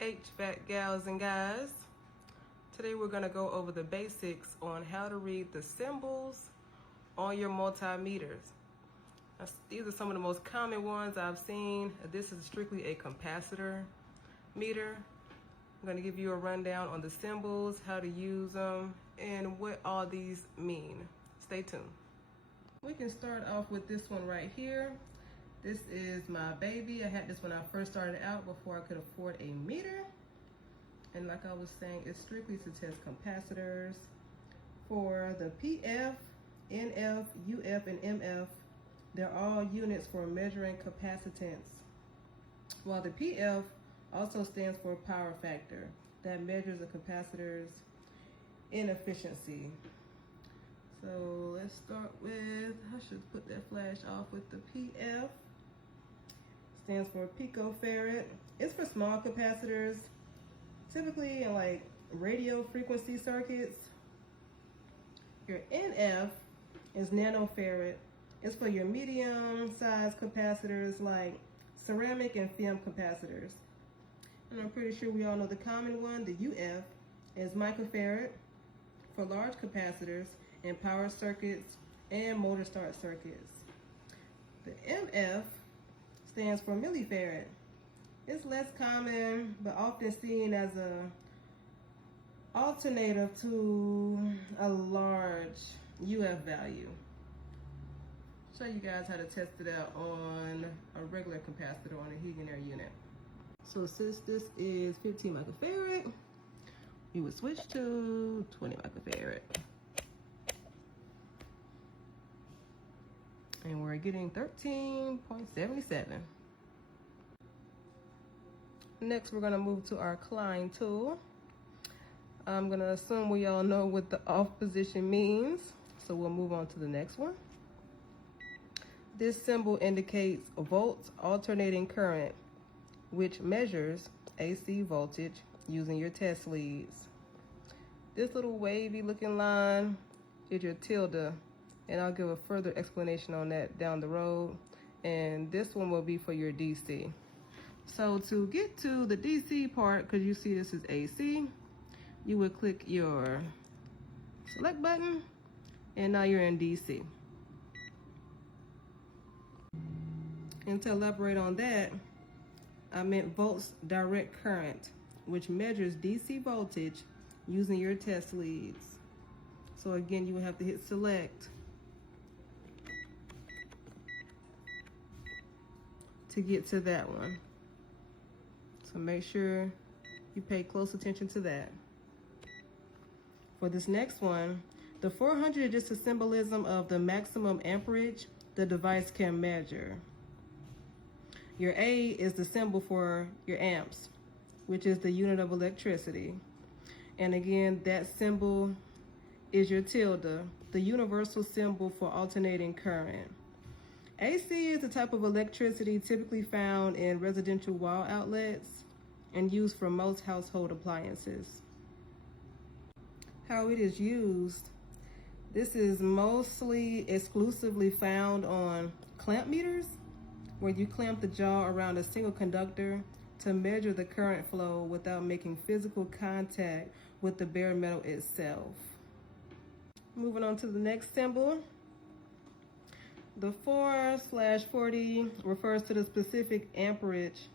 HVAC gals and guys. Today we're going to go over the basics on how to read the symbols on your multimeters. These are some of the most common ones I've seen. This is strictly a capacitor meter. I'm going to give you a rundown on the symbols, how to use them, and what all these mean. Stay tuned. We can start off with this one right here. This is my baby. I had this when I first started out before I could afford a meter. And like I was saying, it's strictly to test capacitors. For the PF, NF, UF, and MF, they're all units for measuring capacitance. While the PF also stands for power factor, that measures a capacitor's inefficiency. So let's start with, I should put that flash off with the PF. Stands for picofarad. It's for small capacitors, typically in like radio frequency circuits. Your NF is nanofarad. It's for your medium-sized capacitors like ceramic and film capacitors. And I'm pretty sure we all know the common one, the UF, is microfarad for large capacitors in power circuits and motor start circuits. The MF stands for millifarad. It's less common, but often seen as a alternative to a large UF value. Show you guys how to test it out on a regular capacitor on a heating air unit. So since this is 15 microfarad, we would switch to 20 microfarad. And we're getting 13.77. Next, we're gonna move to our Klein tool. I'm gonna assume we all know what the off position means, so we'll move on to the next one. This symbol indicates volts alternating current, which measures AC voltage using your test leads. This little wavy looking line is your tilde, and I'll give a further explanation on that down the road. And this one will be for your DC. So to get to the DC part, because you see this is AC, you would click your select button, and now you're in DC. And to elaborate on that, I meant volts direct current, which measures DC voltage using your test leads. So again, you would have to hit select to get to that one. So make sure you pay close attention to that. For this next one, the 400 is just a symbolism of the maximum amperage the device can measure. Your A is the symbol for your amps, which is the unit of electricity. And again, that symbol is your tilde, the universal symbol for alternating current. AC is a type of electricity typically found in residential wall outlets and used for most household appliances. How it is used, this is mostly exclusively found on clamp meters, where you clamp the jaw around a single conductor to measure the current flow without making physical contact with the bare metal itself. Moving on to the next symbol. The 4/40 refers to the specific amperage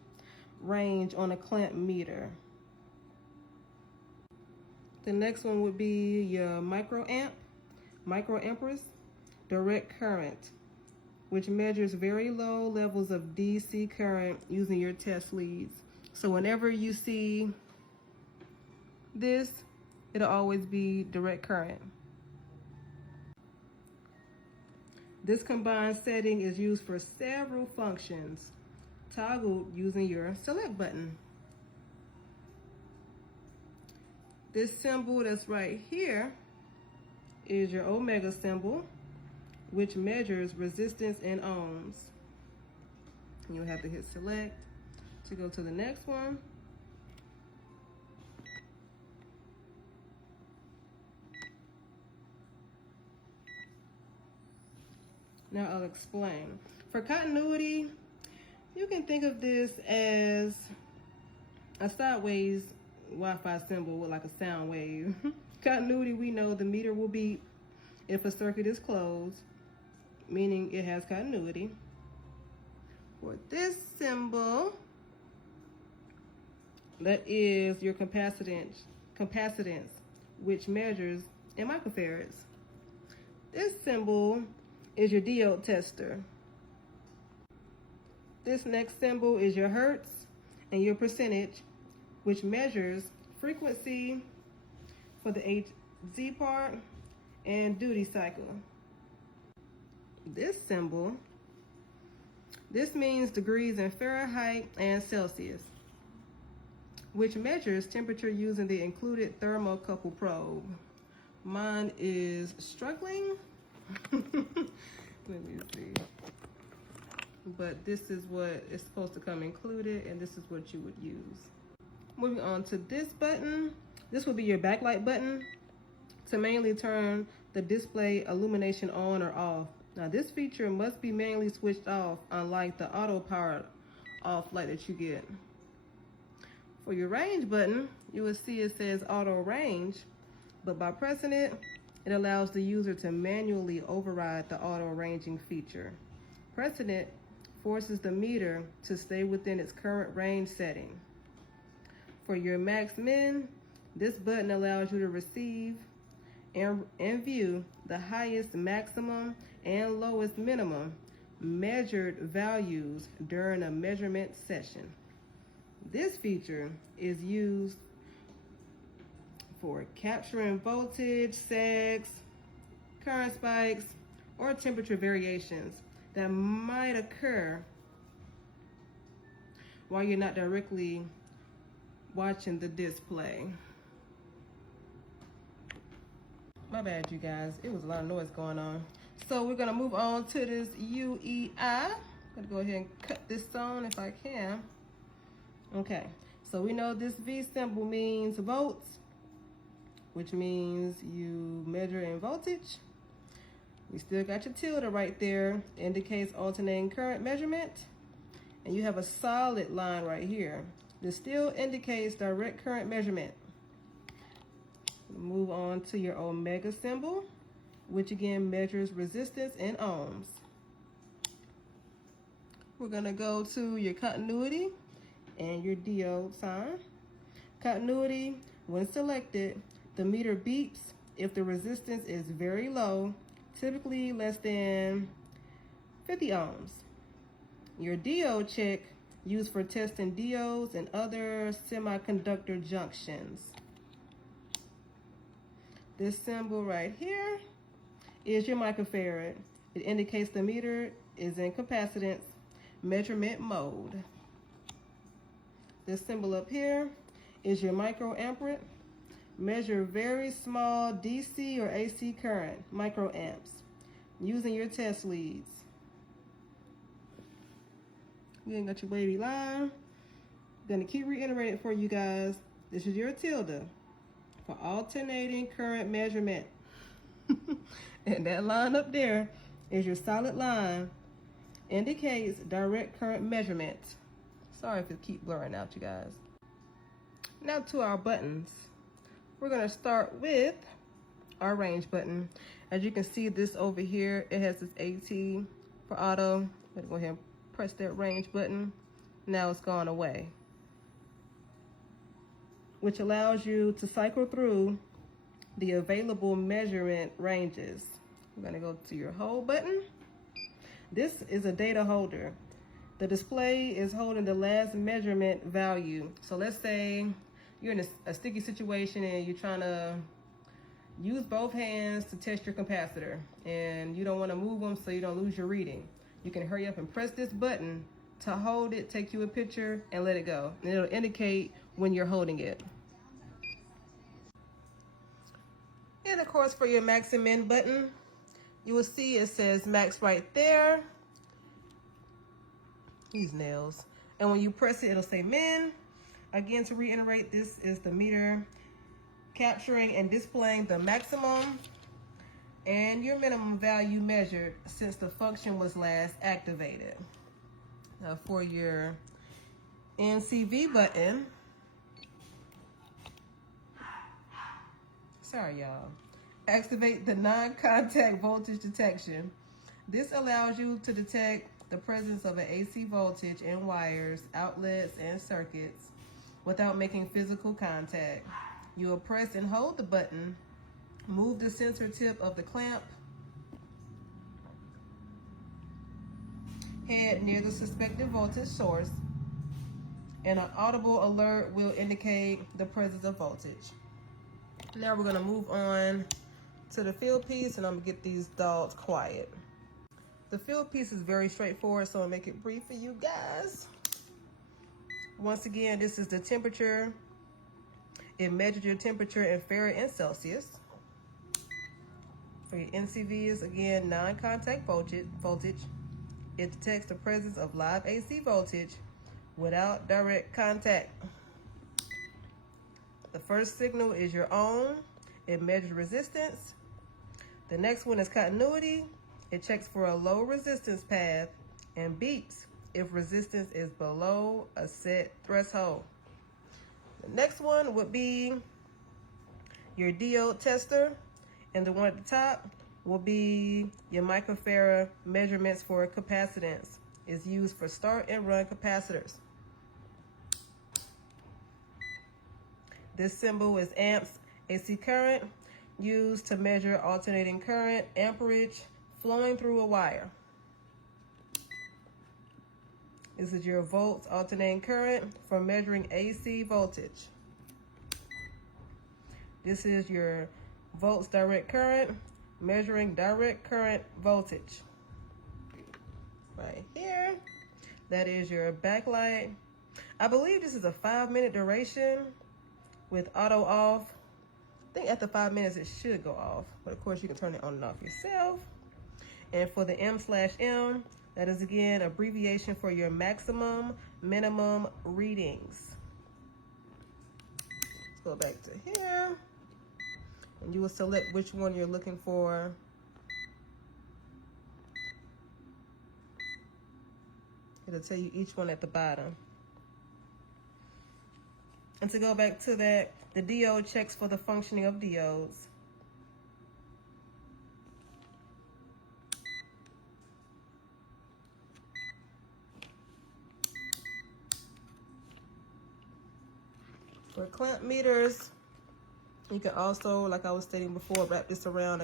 range on a clamp meter. The next one would be your microamperes, direct current, which measures very low levels of DC current using your test leads. So whenever you see this, it'll always be direct current. This combined setting is used for several functions, toggled using your select button. This symbol that's right here is your omega symbol, which measures resistance in ohms. You'll have to hit select to go to the next one. Now I'll explain. For continuity, you can think of this as a sideways Wi-Fi symbol with like a sound wave. Continuity, we know the meter will beep if a circuit is closed, meaning it has continuity. For this symbol, that is your capacitance, which measures in microfarads. This symbol is your diode tester. This next symbol is your hertz and your percentage, which measures frequency for the HZ part and duty cycle. This symbol, this means degrees in Fahrenheit and Celsius, which measures temperature using the included thermocouple probe. Mine is struggling. Let me see. But this is what is supposed to come included, and this is what you would use. Moving on to this button. This would be your backlight button to manually turn the display illumination on or off. Now this feature must be manually switched off, unlike the auto power off light that you get. For your range button, you will see it says auto range, but by pressing it, it allows the user to manually override the auto ranging feature. Pressing it forces the meter to stay within its current range setting. For your max min, this button allows you to receive and view the highest maximum and lowest minimum measured values during a measurement session. This feature is used for capturing voltage, sags, current spikes, or temperature variations that might occur while you're not directly watching the display. My bad, you guys. It was a lot of noise going on. So we're gonna move on to this UEI. I'm gonna go ahead and cut this on if I can. Okay, so we know this V symbol means volts, which means you measure in voltage. We still got your tilde right there, indicates alternating current measurement. And you have a solid line right here. This still indicates direct current measurement. Move on to your omega symbol, which again measures resistance in ohms. We're gonna go to your continuity and your diode sign. Continuity, when selected, the meter beeps if the resistance is very low, typically less than 50 ohms. Your diode check, used for testing diodes and other semiconductor junctions. This symbol right here is your microfarad. It indicates the meter is in capacitance measurement mode. This symbol up here is your microamperage. Measure very small DC or AC current, microamps, using your test leads. You got your wavy line. I'm gonna keep reiterating for you guys. This is your tilde for alternating current measurement. And that line up there is your solid line, indicates direct current measurement. Sorry if it keep blurring out, you guys. Now to our buttons. We're gonna start with our range button. As you can see, this over here, it has this AT for auto. I'm gonna go ahead and press that range button. Now it's gone away, which allows you to cycle through the available measurement ranges. We're gonna go to your hold button. This is a data holder. The display is holding the last measurement value. So let's say you're in a sticky situation and you're trying to use both hands to test your capacitor and you don't want to move them so you don't lose your reading. You can hurry up and press this button to hold it, take you a picture, and let it go. And it'll indicate when you're holding it. And of course, for your max and min button, you will see it says max right there. These nails. And when you press it, it'll say min. Again, to reiterate, this is the meter capturing and displaying the maximum and your minimum value measured since the function was last activated. Now for your NCV button, Sorry, y'all. Activate the non-contact voltage detection. This allows you to detect the presence of an AC voltage in wires, outlets, and circuits without making physical contact. You will press and hold the button, move the sensor tip of the clamp head near the suspected voltage source, and an audible alert will indicate the presence of voltage. Now we're going to move on to the field piece, and I'm going to get these dogs quiet. The field piece is very straightforward, so I'll make it brief for you guys. Once again, this is the temperature. It measures your temperature in Fahrenheit and Celsius. For your NCVs, again, non-contact voltage. It detects the presence of live AC voltage without direct contact. The first signal is your on. It measures resistance. The next one is continuity. It checks for a low resistance path and beeps if resistance is below a set threshold. The next one would be your diode tester, and the one at the top will be your microfarad measurements for capacitance. It's used for start and run capacitors. This symbol is amps, AC current, used to measure alternating current, amperage, flowing through a wire. This is your volts, alternating current, for measuring AC voltage. This is your volts, direct current, measuring direct current voltage. Right here, that is your backlight. I believe this is a 5-minute duration with auto off. I think after 5 minutes it should go off, but of course you can turn it on and off yourself. And for the M/M, that is again abbreviation for your maximum, minimum readings. Let's go back to here, and you will select which one you're looking for. It'll tell you each one at the bottom. And to go back to that, the diode checks for the functioning of diodes. For clamp meters, you can also, like I was stating before, wrap this around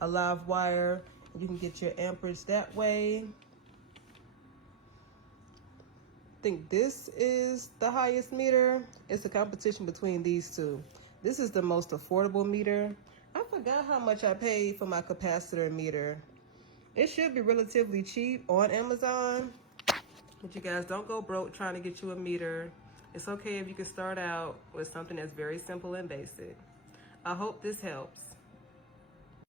a live wire. You can get your amperage that way. I think this is the highest meter. It's a competition between these two. This is the most affordable meter. I forgot how much I paid for my capacitor meter. It should be relatively cheap on Amazon. But you guys, don't go broke trying to get you a meter. It's okay if you can start out with something that's very simple and basic. I hope this helps.